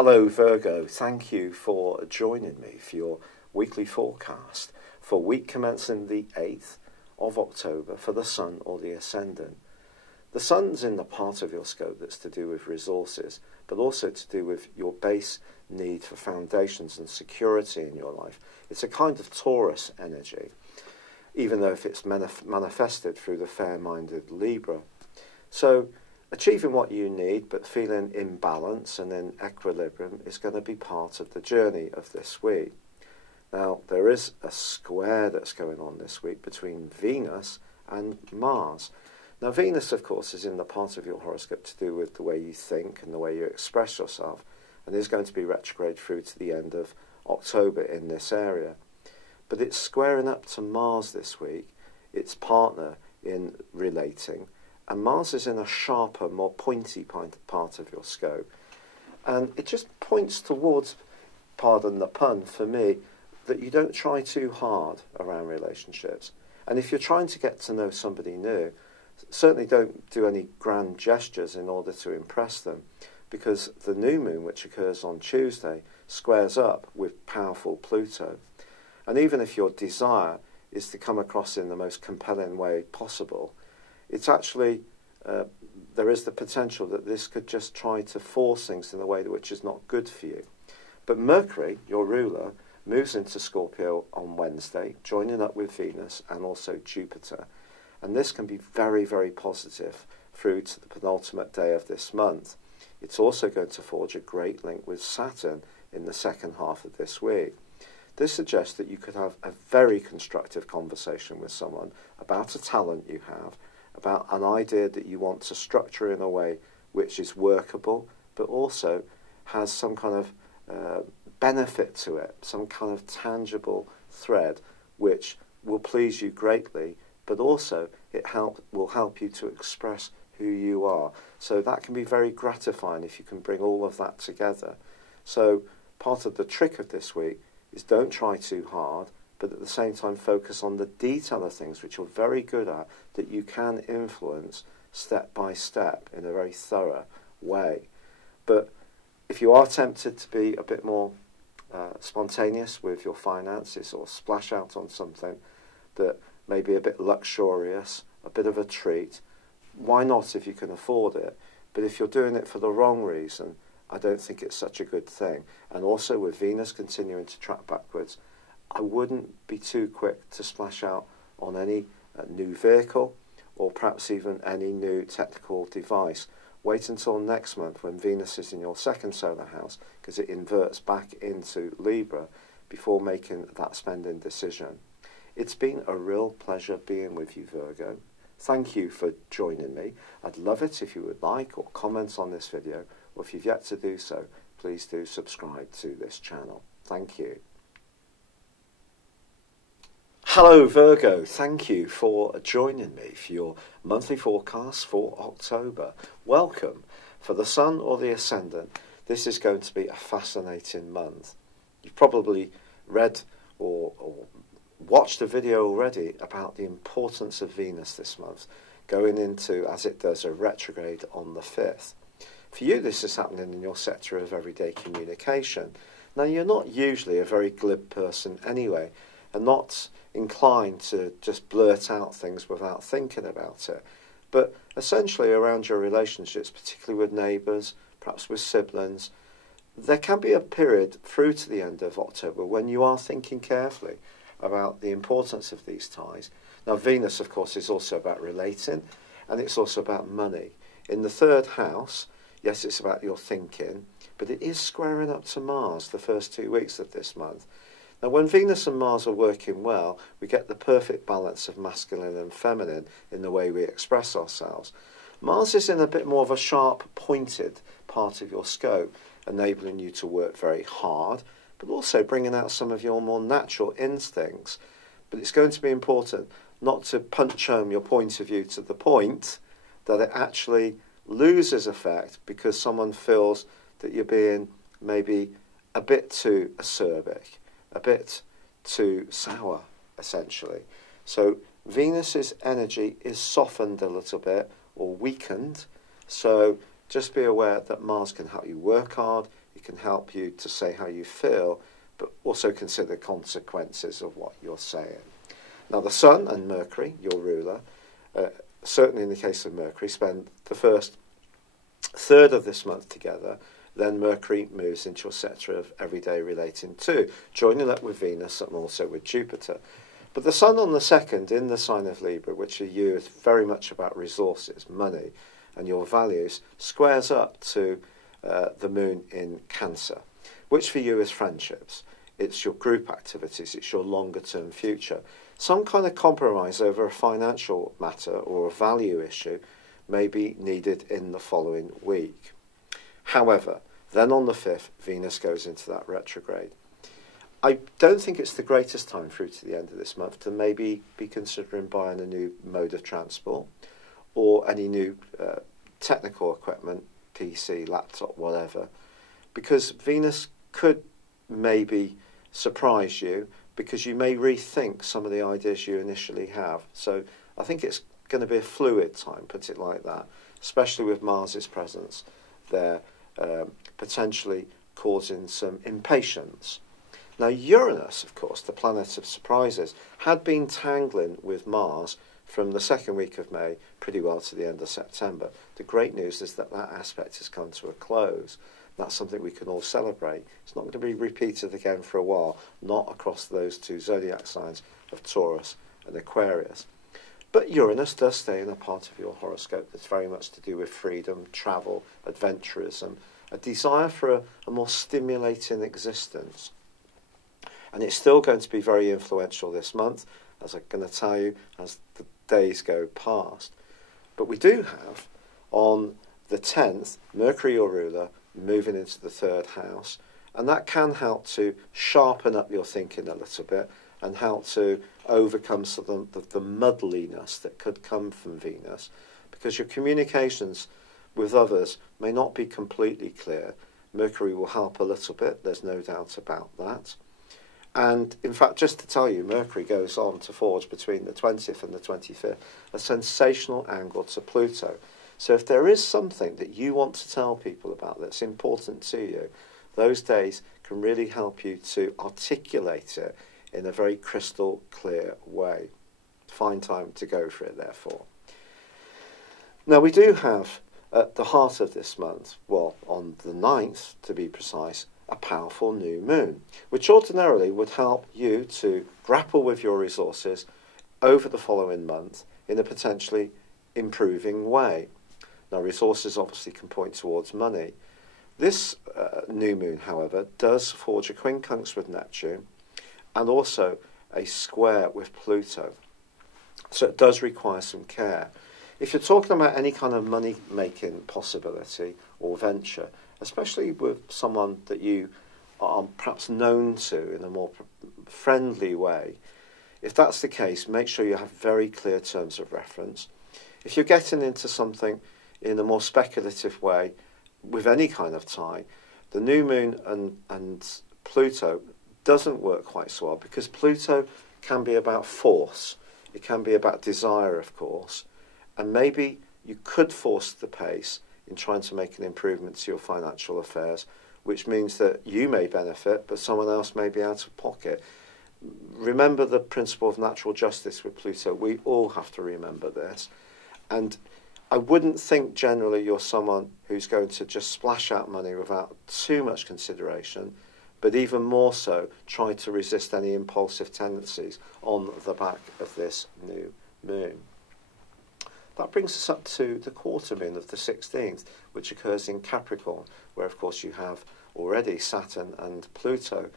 Hello Virgo, thank you for joining me for your weekly forecast for week commencing the 8th of October for the Sun or the Ascendant. The Sun's in the part of your scope that's to do with resources, but also to do with your base need for foundations and security in your life. It's a kind of Taurus energy, even though if it's manifested through the fair-minded Libra. So achieving what you need but feeling in balance and in equilibrium is going to be part of the journey of this week. Now, there is a square that's going on this week between Venus and Mars. Now, Venus, of course, is in the part of your horoscope to do with the way you think and the way you express yourself, and is going to be retrograde through to the end of October in this area. But it's squaring up to Mars this week, its partner in relating, and Mars is in a sharper, more pointy part of your scope. And it just points towards, pardon the pun for me, that you don't try too hard around relationships. And if you're trying to get to know somebody new, certainly don't do any grand gestures in order to impress them, because the new moon, which occurs on Tuesday, squares up with powerful Pluto. And even if your desire is to come across in the most compelling way possible, it's actually, there is the potential that this could just try to force things in a way which is not good for you. But Mercury, your ruler, moves into Scorpio on Wednesday, joining up with Venus and also Jupiter. And this can be very, very positive through to the penultimate day of this month. It's also going to forge a great link with Saturn in the second half of this week. This suggests that you could have a very constructive conversation with someone about a talent you have, about an idea that you want to structure in a way which is workable, but also has some kind of benefit to it, some kind of tangible thread which will please you greatly, but also it will help you to express who you are. So that can be very gratifying if you can bring all of that together. So part of the trick of this week is don't try too hard, but at the same time focus on the detail of things which you're very good at, that you can influence step by step in a very thorough way. But if you are tempted to be a bit more spontaneous with your finances or splash out on something that may be a bit luxurious, a bit of a treat, why not if you can afford it? But if you're doing it for the wrong reason, I don't think it's such a good thing. And also with Venus continuing to track backwards, I wouldn't be too quick to splash out on any new vehicle or perhaps even any new technical device. Wait until next month when Venus is in your second solar house, because it inverts back into Libra, before making that spending decision. It's been a real pleasure being with you, Virgo. Thank you for joining me. I'd love it if you would like or comment on this video, or if you've yet to do so, please do subscribe to this channel. Thank you. Hello Virgo, thank you for joining me for your monthly forecast for October. Welcome. For the Sun or the Ascendant, this is going to be a fascinating month. You've probably read or watched a video already about the importance of Venus this month, going into, as it does, a retrograde on the 5th. For you, this is happening in your sector of everyday communication. Now, you're not usually a very glib person anyway, and not inclined to just blurt out things without thinking about it. But essentially around your relationships, particularly with neighbours, perhaps with siblings, there can be a period through to the end of October when you are thinking carefully about the importance of these ties. Now, Venus, of course, is also about relating, and it's also about money. In the third house, yes, it's about your thinking, but it is squaring up to Mars the first 2 weeks of this month. Now, when Venus and Mars are working well, we get the perfect balance of masculine and feminine in the way we express ourselves. Mars is in a bit more of a sharp, pointed part of your scope, enabling you to work very hard, but also bringing out some of your more natural instincts. But it's going to be important not to punch home your point of view to the point that it actually loses effect because someone feels that you're being maybe a bit too acerbic, a bit too sour, essentially. So Venus's energy is softened a little bit or weakened. So just be aware that Mars can help you work hard. It can help you to say how you feel, but also consider consequences of what you're saying. Now, the Sun and Mercury, your ruler, certainly in the case of Mercury, spend the first third of this month together. Then Mercury moves into your sector of everyday relating to, joining up with Venus and also with Jupiter. But the Sun on the second in the sign of Libra, which for you is very much about resources, money, and your values, squares up to the Moon in Cancer, which for you is friendships. It's your group activities, it's your longer term future. Some kind of compromise over a financial matter or a value issue may be needed in the following week. However, then on the 5th, Venus goes into that retrograde. I don't think it's the greatest time through to the end of this month to maybe be considering buying a new mode of transport or any new technical equipment, PC, laptop, whatever, because Venus could maybe surprise you because you may rethink some of the ideas you initially have. So I think it's going to be a fluid time, put it like that, especially with Mars's presence there, potentially causing some impatience. Now, Uranus, of course, the planet of surprises, had been tangling with Mars from the second week of May pretty well to the end of September. The great news is that that aspect has come to a close. That's something we can all celebrate. It's not going to be repeated again for a while, not across those two zodiac signs of Taurus and Aquarius. But Uranus does stay in a part of your horoscope that's very much to do with freedom, travel, adventurism, a desire for a more stimulating existence. And it's still going to be very influential this month, as I'm going to tell you, as the days go past. But we do have, on the 10th, Mercury, your ruler, moving into the 3rd house, and that can help to sharpen up your thinking a little bit and help to overcome some of the muddliness that could come from Venus, because your communications with others may not be completely clear. Mercury will help a little bit, there's no doubt about that. And in fact, just to tell you, Mercury goes on to forge between the 20th and the 25th a sensational angle to Pluto. So if there is something that you want to tell people about that's important to you, those days can really help you to articulate it in a very crystal clear way. Find time to go for it, therefore. Now, we do have at the heart of this month, well, on the 9th to be precise, a powerful new moon, which ordinarily would help you to grapple with your resources over the following month in a potentially improving way. Now, resources obviously can point towards money. This new moon, however, does forge a quincunx with Neptune and also a square with Pluto. So it does require some care. If you're talking about any kind of money-making possibility or venture, especially with someone that you are perhaps known to in a more friendly way, if that's the case, make sure you have very clear terms of reference. If you're getting into something in a more speculative way with any kind of tie, the new moon and Pluto doesn't work quite so well, because Pluto can be about force. It can be about desire, of course, and maybe you could force the pace in trying to make an improvement to your financial affairs, which means that you may benefit, but someone else may be out of pocket. Remember the principle of natural justice with Pluto. We all have to remember this. And I wouldn't think generally you're someone who's going to just splash out money without too much consideration, but even more so, try to resist any impulsive tendencies on the back of this new moon. That brings us up to the quarter moon of the 16th, which occurs in Capricorn, where of course you have already Saturn and Pluto.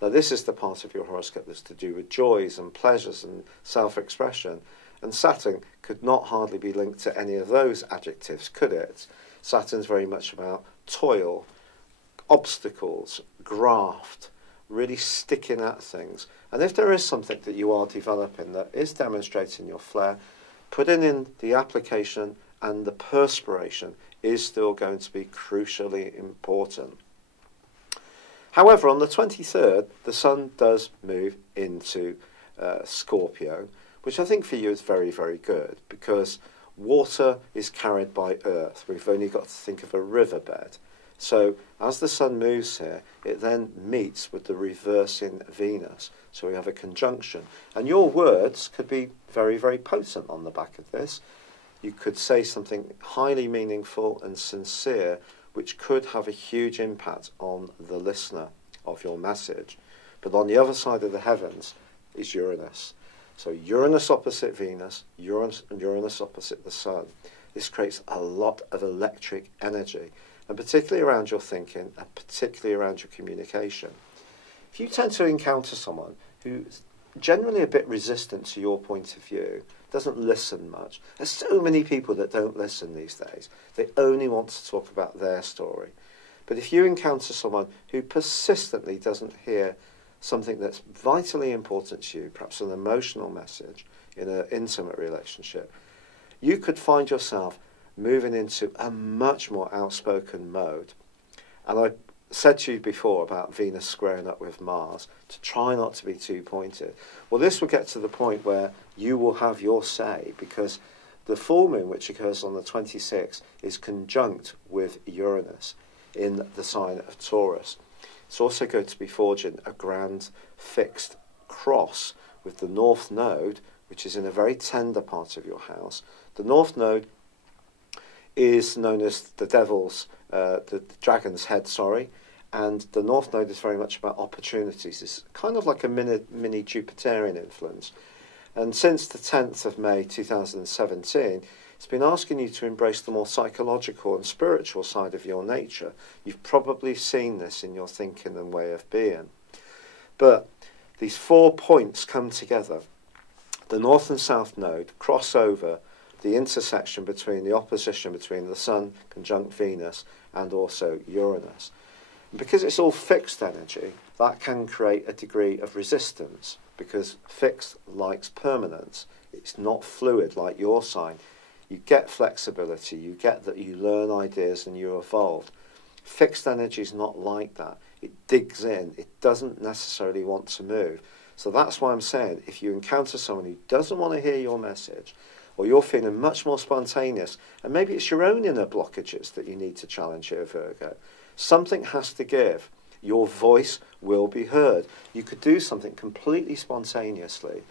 Now, this is the part of your horoscope that's to do with joys and pleasures and self-expression, and Saturn could not hardly be linked to any of those adjectives, could it? Saturn's very much about toil, obstacles, graft, really sticking at things. And if there is something that you are developing that is demonstrating your flair, putting in the application and the perspiration is still going to be crucially important. However, on the 23rd, the Sun does move into Scorpio, which I think for you is very, very good, because water is carried by earth. We've only got to think of a riverbed. So as the Sun moves here, it then meets with the reversing Venus. So we have a conjunction. And your words could be very, very potent on the back of this. You could say something highly meaningful and sincere, which could have a huge impact on the listener of your message. But on the other side of the heavens is Uranus. So Uranus opposite Venus, Uranus opposite the Sun. This creates a lot of electric energy, and particularly around your thinking, and particularly around your communication. If you tend to encounter someone who's generally a bit resistant to your point of view, doesn't listen much, there's so many people that don't listen these days. They only want to talk about their story. But if you encounter someone who persistently doesn't hear something that's vitally important to you, perhaps an emotional message in an intimate relationship, you could find yourself moving into a much more outspoken mode. And I said to you before about Venus squaring up with Mars, to try not to be too pointed. Well, this will get to the point where you will have your say, because the full moon, which occurs on the 26th, is conjunct with Uranus in the sign of Taurus. It's also going to be forging a grand fixed cross with the North Node, which is in a very tender part of your house. The North Node is known as the dragon's head, and the North Node is very much about opportunities. It's kind of like a mini Jupiterian influence. And since the 10th of May 2017, it's been asking you to embrace the more psychological and spiritual side of your nature. You've probably seen this in your thinking and way of being. But these 4 points come together. The North and South Node cross over the intersection between the opposition between the Sun conjunct Venus and also Uranus. And because it's all fixed energy, that can create a degree of resistance, because fixed likes permanence. It's not fluid like your sign. You get flexibility, you get that you learn ideas and you evolve. Fixed energy is not like that. It digs in. It doesn't necessarily want to move. So that's why I'm saying, if you encounter someone who doesn't want to hear your message, or you're feeling much more spontaneous, and maybe it's your own inner blockages that you need to challenge here, Virgo, something has to give. Your voice will be heard. You could do something completely spontaneously,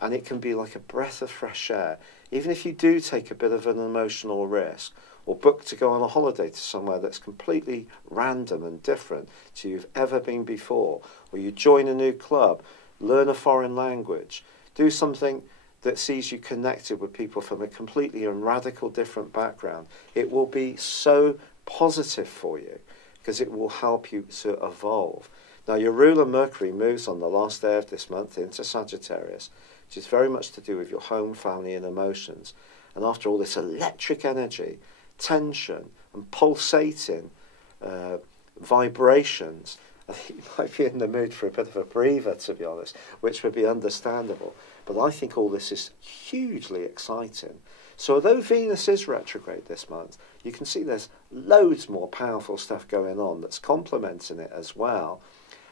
and it can be like a breath of fresh air. Even if you do take a bit of an emotional risk, or book to go on a holiday to somewhere that's completely random and different to you've ever been before, or you join a new club, learn a foreign language, do something that sees you connected with people from a completely and radical different background, it will be so positive for you, because it will help you to evolve. Now, your ruler Mercury moves on the last day of this month into Sagittarius, which is very much to do with your home, family and emotions. And after all this electric energy, tension and pulsating vibrations, I think you might be in the mood for a bit of a breather, to be honest, which would be understandable. But I think all this is hugely exciting. So although Venus is retrograde this month, you can see there's loads more powerful stuff going on that's complementing it as well.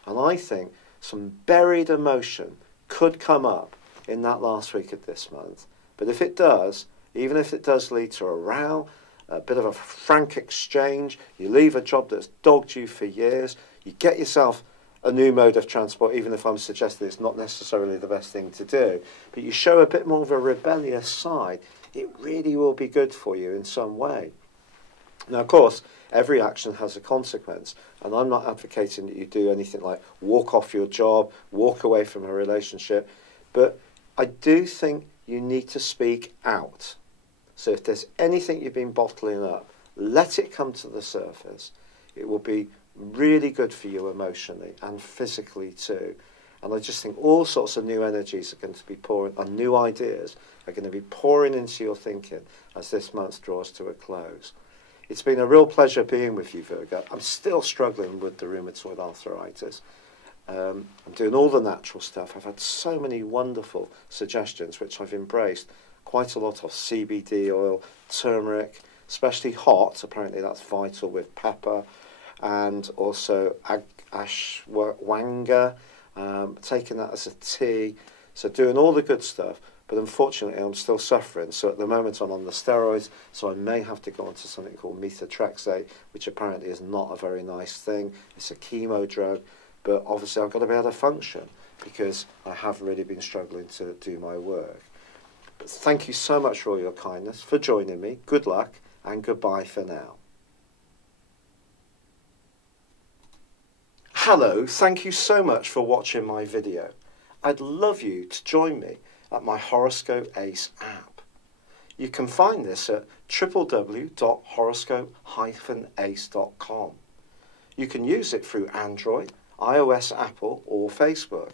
And I think some buried emotion could come up in that last week of this month. But if it does, even if it does lead to a row, a bit of a frank exchange, you leave a job that's dogged you for years, you get yourself a new mode of transport, even if I'm suggesting it's not necessarily the best thing to do, but you show a bit more of a rebellious side, it really will be good for you in some way. Now, of course, every action has a consequence, and I'm not advocating that you do anything like walk off your job, walk away from a relationship, but I do think you need to speak out. So if there's anything you've been bottling up, let it come to the surface. It will be really good for you emotionally and physically too. And I just think all sorts of new energies are going to be pouring, and new ideas are going to be pouring into your thinking as this month draws to a close. It's been a real pleasure being with you, Virgo. I'm still struggling with the rheumatoid arthritis. I'm doing all the natural stuff. I've had so many wonderful suggestions, which I've embraced. Quite a lot of CBD oil, turmeric, especially hot. Apparently that's vital with pepper. And also ashwagandha, taking that as a tea. So doing all the good stuff. but unfortunately I'm still suffering. So at the moment I'm on the steroids, so I may have to go on to something called methotrexate, which apparently is not a very nice thing. It's a chemo drug, but obviously I've got to be able to function because I have really been struggling to do my work. But thank you so much for all your kindness, for joining me. Good luck and goodbye for now. Hello, thank you so much for watching my video. I'd love you to join me at my Horoscope Ace app. You can find this at www.horoscope-ace.com. You can use it through Android, iOS, Apple or Facebook.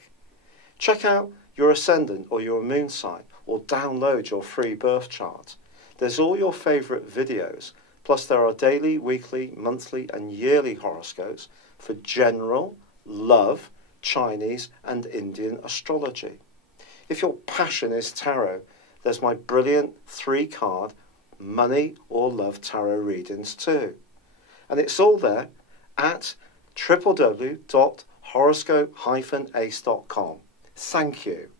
Check out your ascendant or your moon sign or download your free birth chart. There's all your favourite videos, plus there are daily, weekly, monthly and yearly horoscopes for general, love, Chinese and Indian astrology. If your passion is tarot, there's my brilliant 3-card money or love tarot readings too. And it's all there at www.horoscope-ace.com. Thank you.